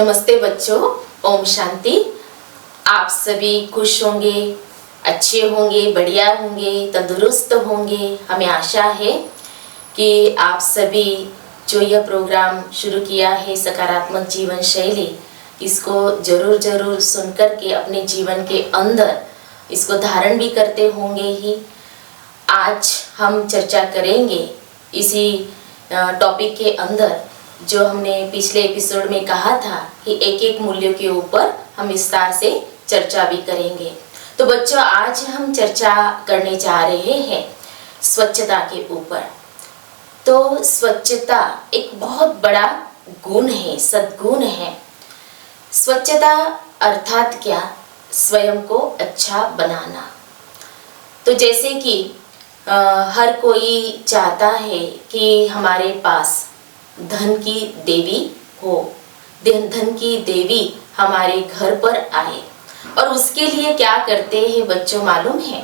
नमस्ते बच्चों, ओम शांति। आप सभी खुश होंगे, अच्छे होंगे, बढ़िया होंगे, तंदुरुस्त होंगे। हमें आशा है कि आप सभी जो यह प्रोग्राम शुरू किया है सकारात्मक जीवन शैली, इसको जरूर सुन कर के अपने जीवन के अंदर इसको धारण भी करते होंगे ही। आज हम चर्चा करेंगे इसी टॉपिक के अंदर जो हमने पिछले एपिसोड में कहा था कि एक एक मूल्यों के ऊपर हम विस्तार से चर्चा भी करेंगे। तो बच्चों, आज हम चर्चा करने जा रहे हैं स्वच्छता के ऊपर। तो स्वच्छता एक बहुत बड़ा गुण है, सद्गुण है। स्वच्छता अर्थात क्या? स्वयं को अच्छा बनाना। तो जैसे कि हर कोई चाहता है कि हमारे पास धन की देवी हो, धन की देवी हमारे घर पर आए, और उसके लिए क्या करते हैं बच्चों मालूम है?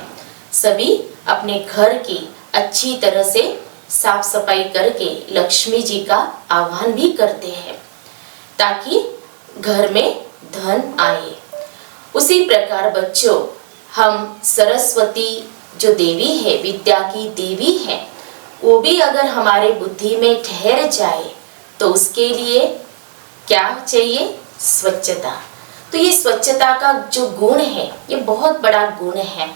सभी अपने घर की अच्छी तरह से साफ सफाई करके लक्ष्मी जी का आह्वान भी करते हैं ताकि घर में धन आए। उसी प्रकार बच्चों, हम सरस्वती जो देवी है, विद्या की देवी है, वो भी अगर हमारे बुद्धि में ठहर जाए तो उसके लिए क्या चाहिए? स्वच्छता। तो ये स्वच्छता का जो गुण है, ये बहुत बड़ा गुण है।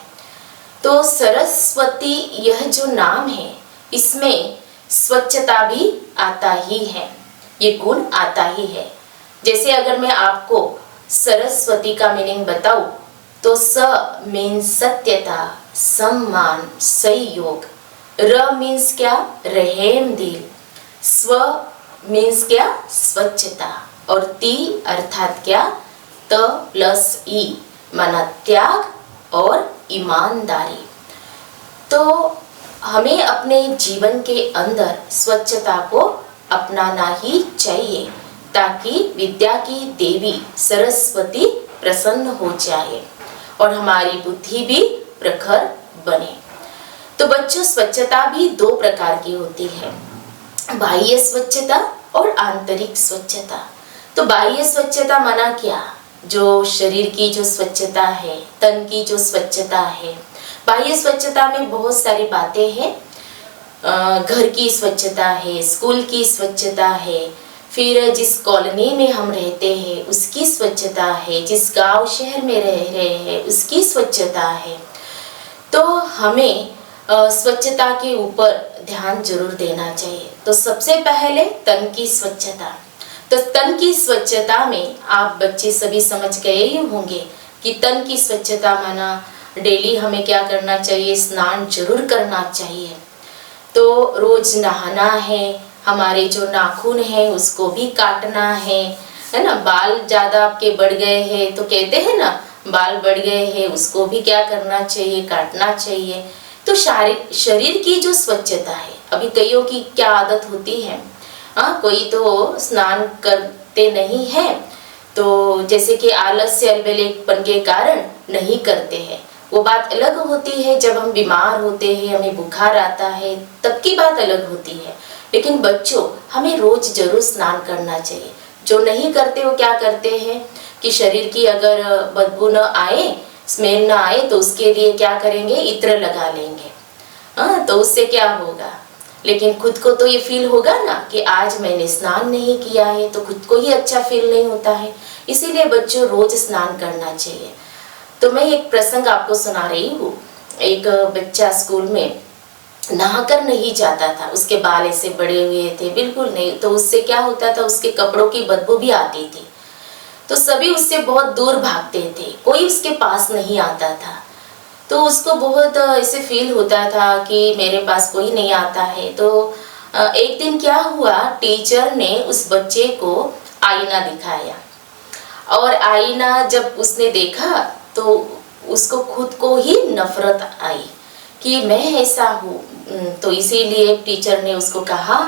तो सरस्वती यह जो नाम है, इसमें स्वच्छता भी आता ही है, ये गुण आता ही है। जैसे अगर मैं आपको सरस्वती का मीनिंग बताऊं तो स मीन्स सत्यता, सम्मान, सहयोग। र मीन्स क्या? रहम दिल। स्व मीन्स क्या? स्वच्छता। और ती अर्थात क्या? त प्लस ई माना त्याग और ईमानदारी। तो हमें अपने जीवन के अंदर स्वच्छता को अपनाना ही चाहिए ताकि विद्या की देवी सरस्वती प्रसन्न हो जाए और हमारी बुद्धि भी प्रखर बने। तो बच्चों, स्वच्छता भी दो प्रकार की होती है, बाह्य स्वच्छता और आंतरिक स्वच्छता। तो बाह्य स्वच्छता माना क्या? जो शरीर की जो स्वच्छता है, तन की जो स्वच्छता है। बाह्य स्वच्छता में बहुत सारी बातें हैं। घर की स्वच्छता है, स्कूल की स्वच्छता है, फिर जिस कॉलोनी में हम रहते हैं उसकी स्वच्छता है, जिस गांव शहर में रह रहे हैं उसकी स्वच्छता है। तो हमें स्वच्छता के ऊपर ध्यान जरूर देना चाहिए। तो सबसे पहले तन की स्वच्छता। तो तन की स्वच्छता में आप बच्चे सभी समझ गए ही होंगे कि तन की स्वच्छता माना डेली हमें क्या करना चाहिए? स्नान जरूर करना चाहिए। तो रोज नहाना है, हमारे जो नाखून है उसको भी काटना है ना। बाल ज्यादा आपके बढ़ गए हैं तो कहते हैं ना, बाल बढ़ गए हैं, उसको भी क्या करना चाहिए? काटना चाहिए। तो शरीर की जो स्वच्छता है, अभी कईयों की क्या आदत होती है, कोई तो स्नान करते नहीं है, तो जैसे कि आलस्य अलबेलेपन के कारण नहीं करते हैं। वो बात अलग होती है, जब हम बीमार होते हैं, हमें बुखार आता है, तब की बात अलग होती है। लेकिन बच्चों, हमें रोज जरूर स्नान करना चाहिए। जो नहीं करते वो क्या करते हैं कि शरीर की अगर बदबू न आए, स्मेल ना आए, तो उसके लिए क्या करेंगे? इत्र लगा लेंगे। तो उससे क्या होगा? लेकिन खुद को तो ये फील होगा ना कि आज मैंने स्नान नहीं किया है, तो खुद को ही अच्छा फील नहीं होता है। इसीलिए बच्चों, रोज स्नान करना चाहिए। तो मैं एक प्रसंग आपको सुना रही हूँ। एक बच्चा स्कूल में नहाकर नहीं जाता था, उसके बाल ऐसे बड़े हुए थे, बिल्कुल नहीं। तो उससे क्या होता था? उसके कपड़ों की बदबू भी आती थी। तो सभी उससे बहुत दूर भागते थे, कोई उसके पास नहीं आता था। तो उसको बहुत ऐसे फील होता था कि मेरे पास कोई नहीं आता है। तो एक दिन क्या हुआ, टीचर ने उस बच्चे को आईना दिखाया, और आईना जब उसने देखा तो उसको खुद को ही नफरत आई कि मैं ऐसा हूँ। तो इसीलिए टीचर ने उसको कहा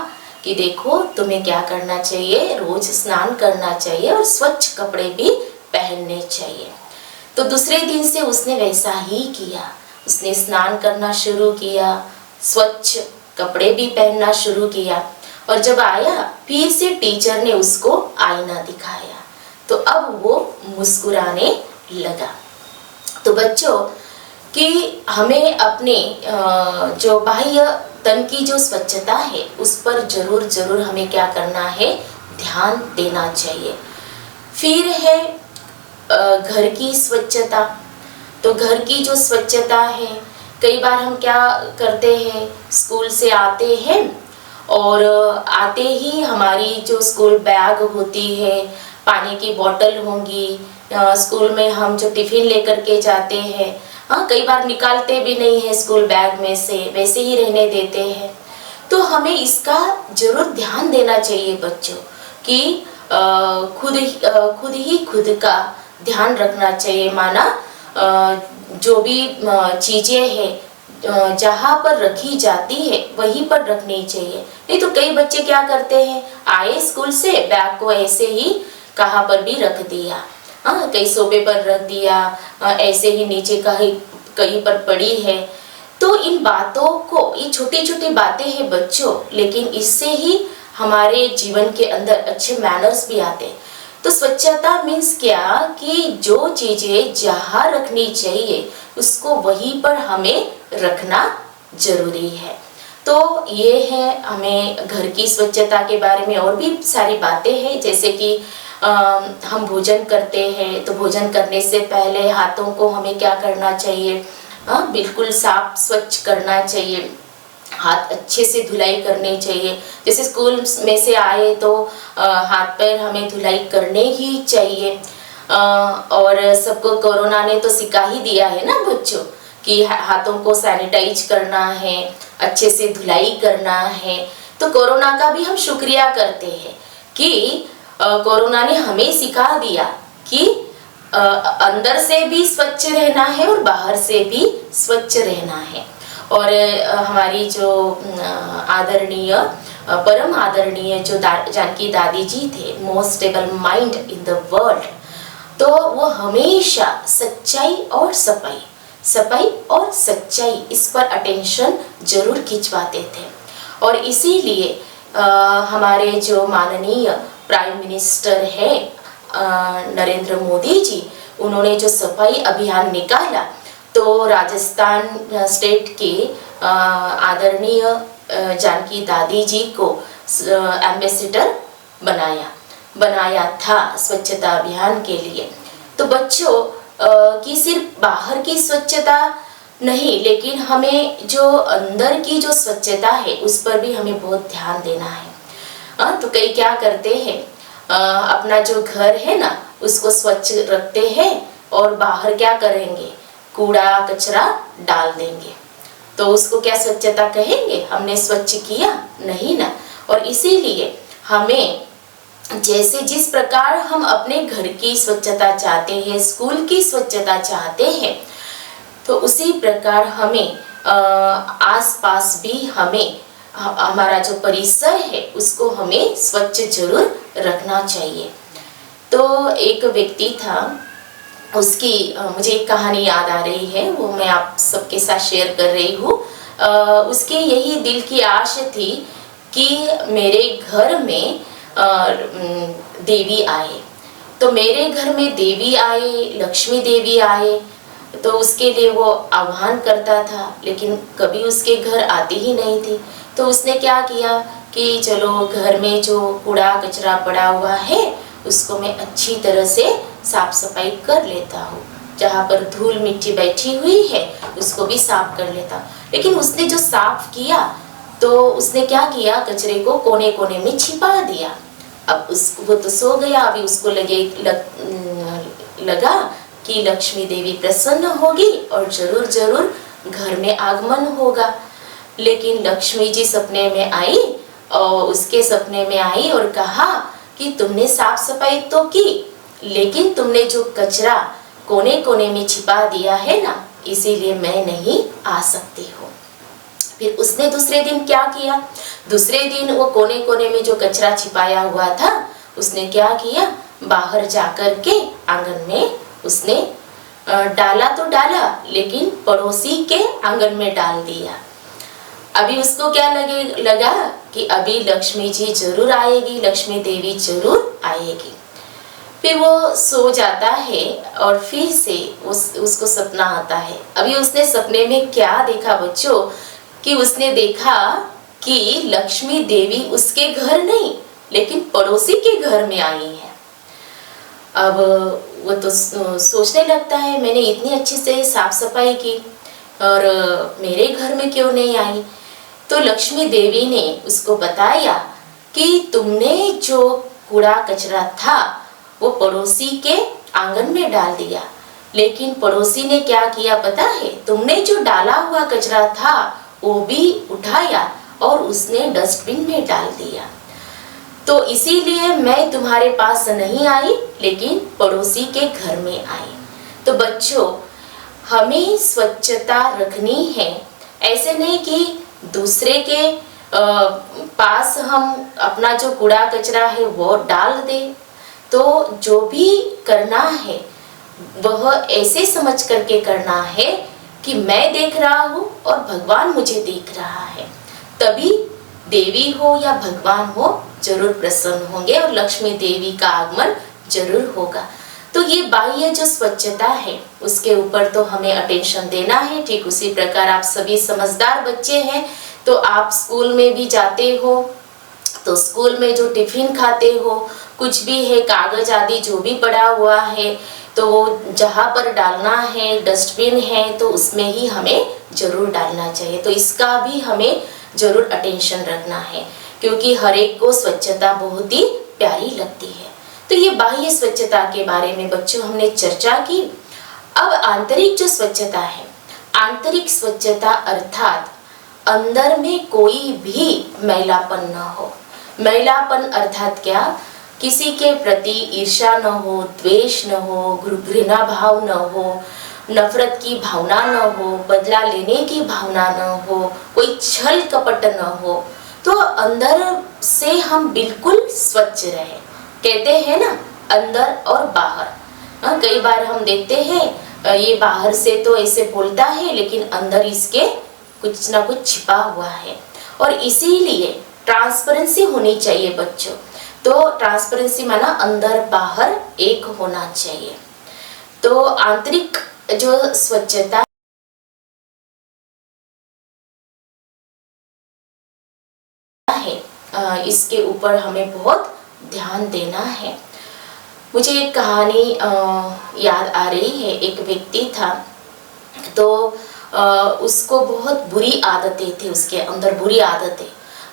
कि देखो, तुम्हें क्या करना चाहिए? रोज स्नान करना चाहिए और स्वच्छ कपड़े भी पहनने चाहिए। तो दूसरे दिन से उसने वैसा ही किया। उसने स्नान करना शुरू किया, स्वच्छ कपड़े भी पहनना शुरू किया, और जब आया फिर से टीचर ने उसको आईना दिखाया। तो अब वो मुस्कुराने लगा। तो बच्चों कि हमें अपने जो बाह्य तन की जो स्वच्छता है उस पर जरूर जरूर हमें क्या करना है, ध्यान देना चाहिए। फिर है घर की स्वच्छता। तो घर की जो स्वच्छता है, कई बार हम क्या करते हैं, स्कूल से आते हैं और आते ही हमारी जो स्कूल बैग होती है, पानी की बोतल होंगी, स्कूल में हम जो टिफिन लेकर के जाते हैं, कई बार निकालते भी नहीं है स्कूल बैग में से, वैसे ही रहने देते हैं। तो हमें इसका जरूर ध्यान देना चाहिए बच्चों कि खुद का ध्यान रखना चाहिए। माना जो भी चीजें हैं जहाँ पर रखी जाती है वहीं पर रखनी चाहिए। नहीं तो कई बच्चे क्या करते हैं, आए स्कूल से, बैग को ऐसे ही कहाँ पर भी रख दिया, कहीं सोफे पर रख दिया, ऐसे ही नीचे कहीं पर पड़ी है। तो इन बातों को, ये छोटी छोटी बातें हैं बच्चों, लेकिन इससे ही हमारे जीवन के अंदर अच्छे मैनर्स भी आते हैं। तो स्वच्छता मीन्स क्या कि जो चीजें जहाँ रखनी चाहिए उसको वहीं पर हमें रखना जरूरी है। तो ये है हमें घर की स्वच्छता के बारे में। और भी सारी बातें हैं, जैसे कि हम भोजन करते हैं तो भोजन करने से पहले हाथों को हमें क्या करना चाहिए, बिल्कुल साफ स्वच्छ करना चाहिए, हाथ अच्छे से धुलाई करनी चाहिए। जैसे स्कूल में से आए तो हाथ पैर हमें धुलाई करने ही चाहिए। और सबको कोरोना ने तो सिखा ही दिया है ना बच्चों कि हाथों को सैनिटाइज करना है, अच्छे से धुलाई करना है। तो कोरोना का भी हम शुक्रिया करते हैं कि कोरोना ने हमें सिखा दिया कि अंदर से भी स्वच्छ रहना है और बाहर से भी स्वच्छ रहना है। और हमारी जो आदरणीय परम आदरणीय जो जानकी दादी जी थे, most stable mind in the world, तो वो हमेशा सच्चाई और सफाई और सच्चाई, इस पर अटेंशन जरूर खिंचवाते थे। और इसीलिए हमारे जो माननीय प्राइम मिनिस्टर है नरेंद्र मोदी जी, उन्होंने जो सफाई अभियान निकाला, तो राजस्थान स्टेट के आदरणीय जानकी दादी जी को एम्बेसडर बनाया था स्वच्छता अभियान के लिए। तो बच्चों कि सिर्फ बाहर की स्वच्छता नहीं, लेकिन हमें जो अंदर की जो स्वच्छता है उस पर भी हमें बहुत ध्यान देना है। तो कई क्या करते हैं, अपना जो घर है ना उसको स्वच्छ रखते हैं और बाहर क्या करेंगे, कूड़ा कचरा डाल देंगे। तो उसको क्या स्वच्छता कहेंगे? हमने स्वच्छ किया नहीं ना। और इसीलिए हमें जैसे जिस प्रकार हम अपने घर की स्वच्छता चाहते हैं, स्कूल की स्वच्छता चाहते हैं, तो उसी प्रकार हमें आसपास भी हमें हमारा जो परिसर है उसको हमें स्वच्छ जरूर रखना चाहिए। तो एक व्यक्ति था, उसकी मुझे एक कहानी याद आ रही है, वो मैं आप सबके साथ शेयर कर रही हूँ। उसके यही दिल की आश थी कि मेरे घर में देवी आए। तो मेरे घर में देवी आए, लक्ष्मी देवी आए, तो उसके लिए वो आह्वान करता था, लेकिन कभी उसके घर आती ही नहीं थी। तो उसने क्या किया कि चलो घर में जो कूड़ा कचरा पड़ा हुआ है उसको मैं अच्छी तरह से साफ सफाई कर लेता हूँ, जहाँ पर धूल मिट्टी बैठी हुई है उसको भी साफ कर लेता। लेकिन उसने जो साफ किया तो उसने क्या किया, कचरे को कोने कोने में छिपा दिया। अब वो तो सो गया, अभी उसको लगा कि लक्ष्मी देवी प्रसन्न होगी और जरूर जरूर घर में आगमन होगा। लेकिन लक्ष्मी जी सपने में आई और उसके सपने में आई और कहा कि तुमने साफ सफाई तो की, लेकिन तुमने जो कचरा कोने कोने में छिपा दिया है ना, इसीलिए मैं नहीं आ सकती हूँ। फिर उसने दूसरे दिन क्या किया, दूसरे दिन वो कोने कोने में जो कचरा छिपाया हुआ था उसने क्या किया, बाहर जाकर के आंगन में उसने डाला तो डाला, लेकिन पड़ोसी के आंगन में डाल दिया। अभी उसको क्या लगा कि अभी लक्ष्मी जी जरूर आएगी, लक्ष्मी देवी जरूर आएगी। फिर वो सो जाता है और फिर से उसको सपना आता है। अभी उसने सपने में क्या देखा बच्चों, कि उसने देखा कि लक्ष्मी देवी उसके घर नहीं लेकिन पड़ोसी के घर में आई है। अब वो तो सोचने लगता है, मैंने इतनी अच्छी से साफ सफाई की और मेरे घर में क्यों नहीं आई। तो लक्ष्मी देवी ने उसको बताया कि तुमने जो कूड़ा कचरा था वो पड़ोसी के आंगन में डाल दिया, लेकिन पड़ोसी ने क्या किया पता है, तुमने जो डाला हुआ कचरा था वो भी उठाया और उसने डस्टबिन में डाल दिया। तो इसीलिए मैं तुम्हारे पास नहीं आई लेकिन पड़ोसी के घर में आई। तो बच्चों, हमें स्वच्छता रखनी है। ऐसे नहीं कि दूसरे के पास हम अपना जो कूड़ा कचरा है वो डाल दें। तो जो भी करना है वह ऐसे समझ करके करना है कि मैं देख रहा हूँ और भगवान मुझे देख रहा है, तभी देवी हो या भगवान हो जरूर प्रसन्न होंगे और लक्ष्मी देवी का आगमन जरूर होगा। तो ये बाह्य जो स्वच्छता है उसके ऊपर तो हमें अटेंशन देना है। ठीक उसी प्रकार आप सभी समझदार बच्चे हैं, तो आप स्कूल में भी जाते हो तो स्कूल में जो टिफिन खाते हो, कुछ भी है कागज आदि जो भी पड़ा हुआ है, तो वो जहाँ पर डालना है डस्टबिन है तो उसमें ही हमें जरूर डालना चाहिए। तो इसका भी हमें जरूर अटेंशन रखना है, क्योंकि हर एक को स्वच्छता बहुत ही प्यारी लगती है। तो ये बाह्य स्वच्छता के बारे में बच्चों हमने चर्चा की। अब आंतरिक जो स्वच्छता है, आंतरिक स्वच्छता अर्थात अंदर में कोई भी मैलापन न हो। मैलापन अर्थात क्या, किसी के प्रति ईर्ष्या न हो, द्वेष न हो, घृणा भाव न हो, नफरत की भावना न हो, बदला लेने की भावना न हो, कोई छल कपट न हो। तो अंदर से हम बिल्कुल स्वच्छ रहे। कहते हैं ना, अंदर और बाहर। कई बार हम देखते हैं ये बाहर से तो ऐसे बोलता है लेकिन अंदर इसके कुछ ना कुछ छिपा हुआ है, और इसीलिए ट्रांसपेरेंसी होनी चाहिए बच्चों। तो ट्रांसपेरेंसी माना अंदर बाहर एक होना चाहिए। तो आंतरिक जो स्वच्छता है इसके ऊपर हमें बहुत ध्यान देना है। मुझे एक कहानी याद आ रही है। एक व्यक्ति था, तो उसको बहुत बुरी आदतें थी, उसके अंदर बुरी आदतें।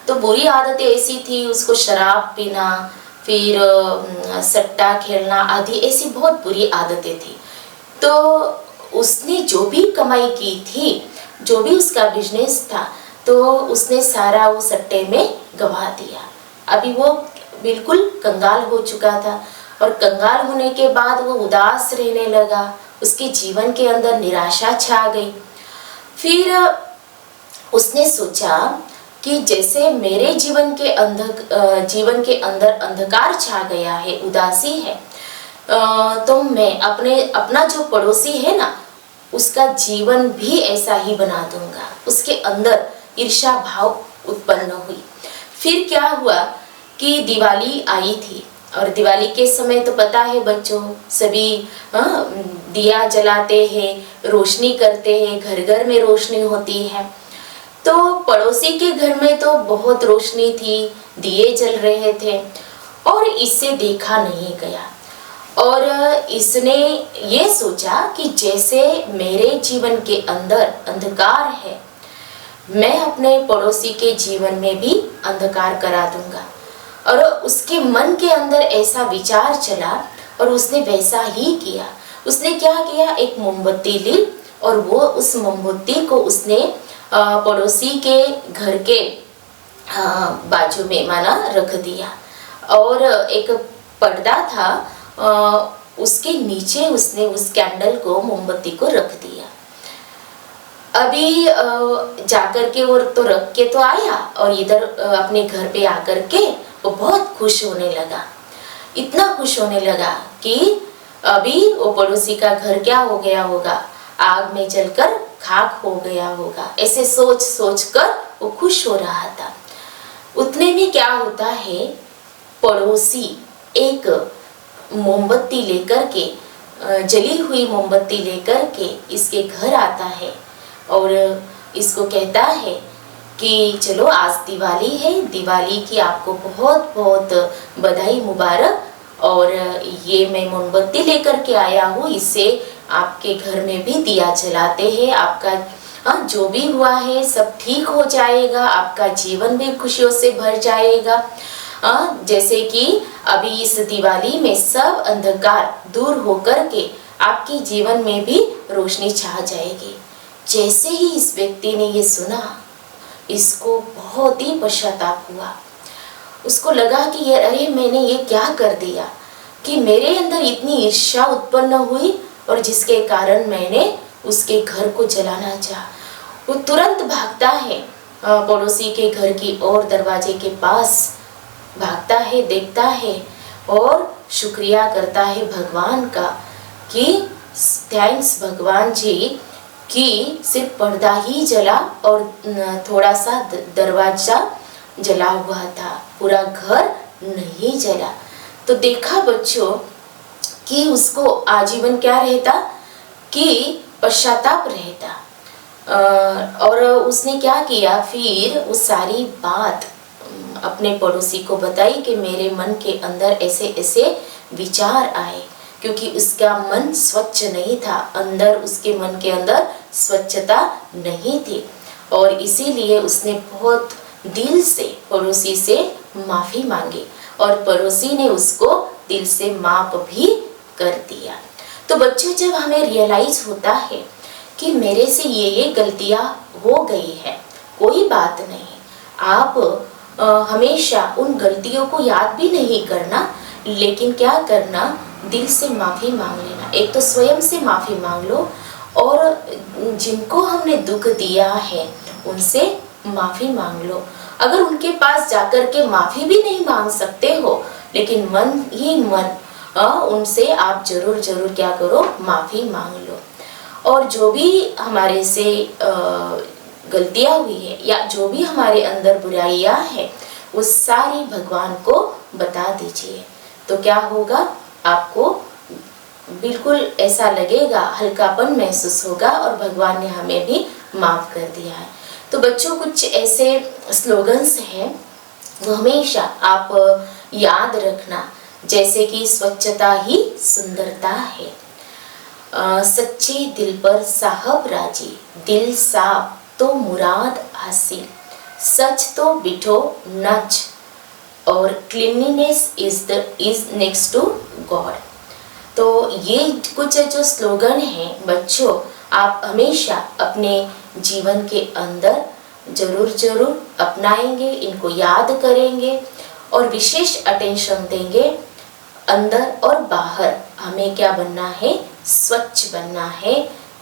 तो बुरी आदतें ऐसी थी, उसको शराब पीना, फिर सट्टा खेलना आदि ऐसी बहुत बुरी आदतें थी। तो उसने जो भी कमाई की थी, जो भी उसका बिजनेस था, तो उसने सारा वो सट्टे में गवा दिया। अभी वो बिल्कुल कंगाल हो चुका था, और कंगाल होने के बाद वो उदास रहने लगा। उसके जीवन के अंदर निराशा छा गई। फिर उसने सोचा कि जैसे मेरे जीवन के अंदर अंधकार छा गया है, उदासी है, तो मैं अपना जो पड़ोसी है ना, उसका जीवन भी ऐसा ही बना दूंगा। उसके अंदर ईर्ष्या भाव उत्पन्न हुई। फिर क्या हुआ कि दिवाली आई थी, और दिवाली के समय तो पता है बच्चों, सभी दिया जलाते हैं, रोशनी करते हैं, घर घर में रोशनी होती है। तो पड़ोसी के घर में तो बहुत रोशनी थी, दिए जल रहे थे, और इससे देखा नहीं गया। और इसने ये सोचा कि जैसे मेरे जीवन के अंदर अंधकार है, मैं अपने पड़ोसी के जीवन में भी अंधकार करा दूंगा। और उसके मन के अंदर ऐसा विचार चला और उसने वैसा ही किया। उसने क्या किया, एक मोमबत्ती ली और वो उस मोमबत्ती को उसने पड़ोसी के घर के बाजू में माना रख दिया, और एक पर्दा था उसके नीचे उसने उस कैंडल को, मोमबत्ती को रख दिया। अभी जाकर के और तो रख के तो आया, और इधर अपने घर पे आकर के वो बहुत खुश होने लगा। इतना खुश होने लगा कि अभी वो पड़ोसी का घर क्या हो गया होगा, आग में जलकर खाक हो गया होगा। ऐसे सोच सोच कर वो खुश हो रहा था। उतने में क्या होता है, पड़ोसी एक मोमबत्ती लेकर के, जली हुई मोमबत्ती लेकर के इसके घर आता है और इसको कहता है कि चलो आज दिवाली है, दिवाली की आपको बहुत बहुत बधाई मुबारक, और ये मैं मोमबत्ती लेकर के आया हूँ, इससे आपके घर में भी दिया जलाते हैं, आपका जो भी हुआ है सब ठीक हो जाएगा, आपका जीवन भी खुशियों से भर जाएगा। जैसे कि अभी इस दिवाली में सब अंधकार दूर होकर के आपके जीवन में भी रोशनी छा जाएगी। जैसे ही इस व्यक्ति ने ये सुना, इसको बहुत ही पश्चाताप हुआ। उसको लगा कि यार अरे मैंने ये क्या कर दिया कि मेरे अंदर इतनी ईर्ष्या उत्पन्न हुई और जिसके कारण मैंने उसके घर को जलाना चाहा। वो तुरंत भागता है पड़ोसी के घर की ओर, दरवाजे के पास भागता है, देखता है और शुक्रिया करता है भगवान का कि थैंक्स भगवान जी कि सिर्फ पर्दा ही जला और थोड़ा सा दरवाजा जला हुआ था, पूरा घर नहीं जला। तो देखा बच्चों कि उसको आजीवन क्या रहता कि पश्चाताप रहता। और उसने क्या किया, फिर उस सारी बात अपने पड़ोसी को बताई कि मेरे मन के अंदर ऐसे ऐसे विचार आए, क्योंकि उसका मन स्वच्छ नहीं था, अंदर उसके मन के अंदर स्वच्छता नहीं थी, और इसीलिए उसने बहुत दिल से पड़ोसी से माफ़ी मांगी और पड़ोसी ने उसको दिल से माफ भी कर दिया। तो बच्चों, जब हमें रियलाइज होता है कि मेरे से ये गलतियाँ हो गई है, कोई बात नहीं, आप हमेशा उन गलतियों को याद भी नहीं करना, लेकिन क्या करना, दिल से माफ़ी मांग लेना। एक तो स्वयं से माफ़ी मांग लो और जिनको हमने दुख दिया है उनसे माफ़ी मांग लो। अगर उनके पास जाकर के माफ़ी भी नहीं मांग सकते हो, लेकिन मन ही मन उनसे आप जरूर जरूर क्या करो, माफ़ी मांग लो। और जो भी हमारे से गलतियाँ हुई है या जो भी हमारे अंदर बुराइयाँ हैं, वो सारी भगवान को बता दीजिए। तो क्या होगा, आपको बिल्कुल ऐसा लगेगा, हल्कापन महसूस होगा और भगवान ने हमें भी माफ़ कर दिया है। तो बच्चों, कुछ ऐसे स्लोगन्स हैं वो हमेशा आप याद रखना, जैसे कि स्वच्छता ही सुंदरता है, सच्चे दिल पर साहब राजी, दिल साफ तो मुराद हासिल, सच तो बिठो नच, और cleanliness is next to God. तो ये कुछ जो स्लोगन हैं बच्चों, आप हमेशा अपने जीवन के अंदर जरूर जरूर अपनाएंगे, इनको याद करेंगे और विशेष अटेंशन देंगे। अंदर और बाहर हमें क्या बनना है, स्वच्छ बनना है,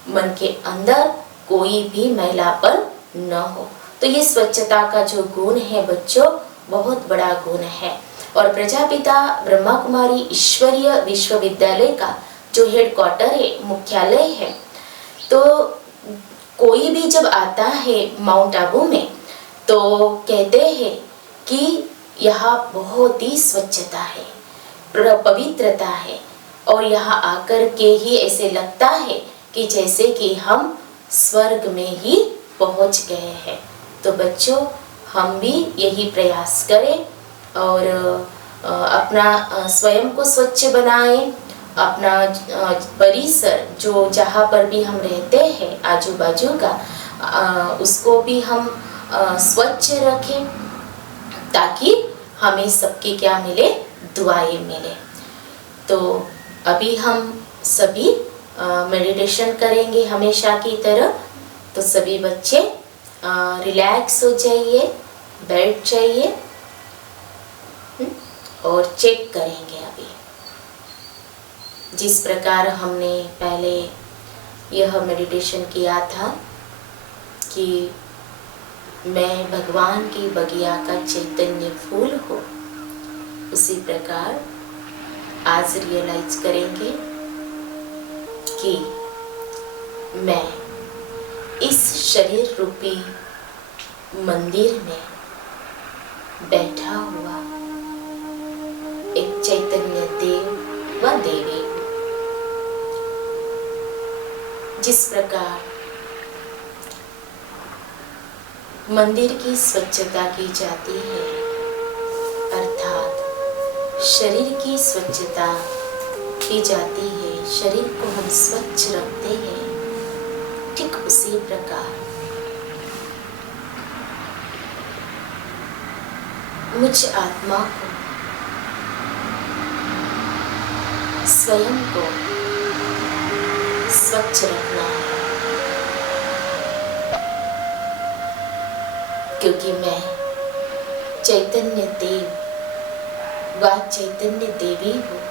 मन के अंदर कोई भी मैलापन न हो। तो ये स्वच्छता का जो गुण है बच्चों, बहुत बड़ा गुण है। और प्रजापिता ब्रह्मा कुमारी ईश्वरीय विश्वविद्यालय का जो हेडक्वार्टर है, मुख्यालय है, तो कोई भी जब आता है माउंट आबू में तो कहते हैं कि यहाँ बहुत ही स्वच्छता है, पवित्रता है, और यहाँ आकर के ही ऐसे लगता है कि जैसे कि हम स्वर्ग में ही पहुँच गए हैं। तो बच्चों, हम भी यही प्रयास करें और अपना स्वयं को स्वच्छ बनाएं, अपना परिसर जो जहाँ पर भी हम रहते हैं आजू बाजू का, उसको भी हम स्वच्छ रखें, ताकि हमें सबकी क्या मिले, दुआएं मिले। तो अभी हम सभी मेडिटेशन करेंगे हमेशा की तरह। तो सभी बच्चे रिलैक्स हो जाइए, बैठ जाइए और चेक करेंगे अभी। जिस प्रकार हमने पहले यह मेडिटेशन किया था कि मैं भगवान की बगिया का चैतन्य फूल हूँ, उसी प्रकार आज रियलाइज करेंगे कि मैं इस शरीर रूपी मंदिर में बैठा हुआ एक चैतन्य देव व देवी हो। जिस प्रकार मंदिर की स्वच्छता की जाती है, अर्थात शरीर की स्वच्छता की जाती है, शरीर को हम स्वच्छ रखते हैं, ठीक उसी प्रकार मुझ आत्मा को, स्वयं को स्वच्छ रखना है, क्योंकि मैं चैतन्य देव व चैतन्य देवी हूँ।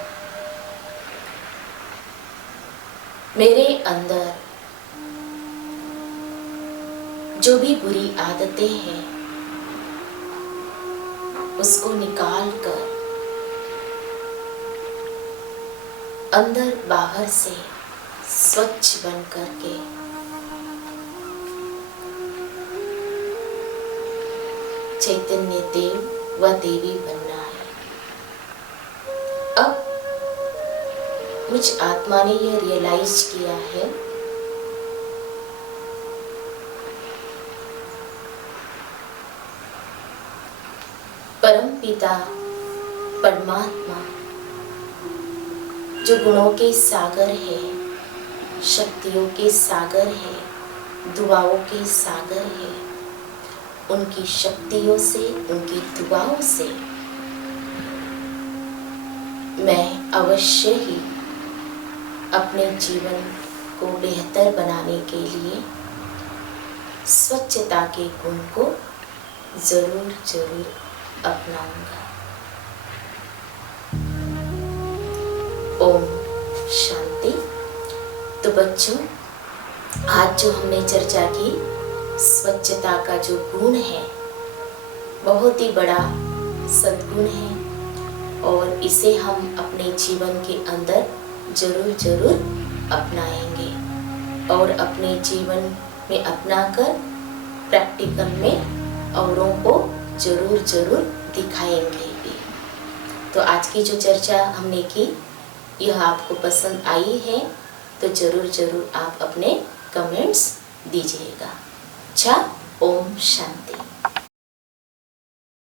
मेरे अंदर जो भी बुरी आदतें हैं उसको निकाल कर अंदर बाहर से स्वच्छ बन करके चैतन्य देव व देवी बनना है। अब मुझ आत्मा ने यह रियलाइज किया है परम पिता परमात्मा जो गुणों के सागर है, शक्तियों के सागर है, दुआओं के सागर है, उनकी शक्तियों से, उनकी दुआओं से मैं अवश्य ही अपने जीवन को बेहतर बनाने के लिए स्वच्छता के गुण को जरूर जरूर अपनाऊंगा। ओम शांति। तो बच्चों, आज जो हमने चर्चा की, स्वच्छता का जो गुण है बहुत ही बड़ा सद्गुण है और इसे हम अपने जीवन के अंदर जरूर जरूर अपनाएंगे और अपने जीवन में अपनाकर प्रैक्टिकल में औरों को जरूर जरूर दिखाएंगे भी। तो आज की जो चर्चा हमने की यह आपको पसंद आई है तो जरूर जरूर आप अपने कमेंट्स दीजिएगा। अच्छा, ओम शांति।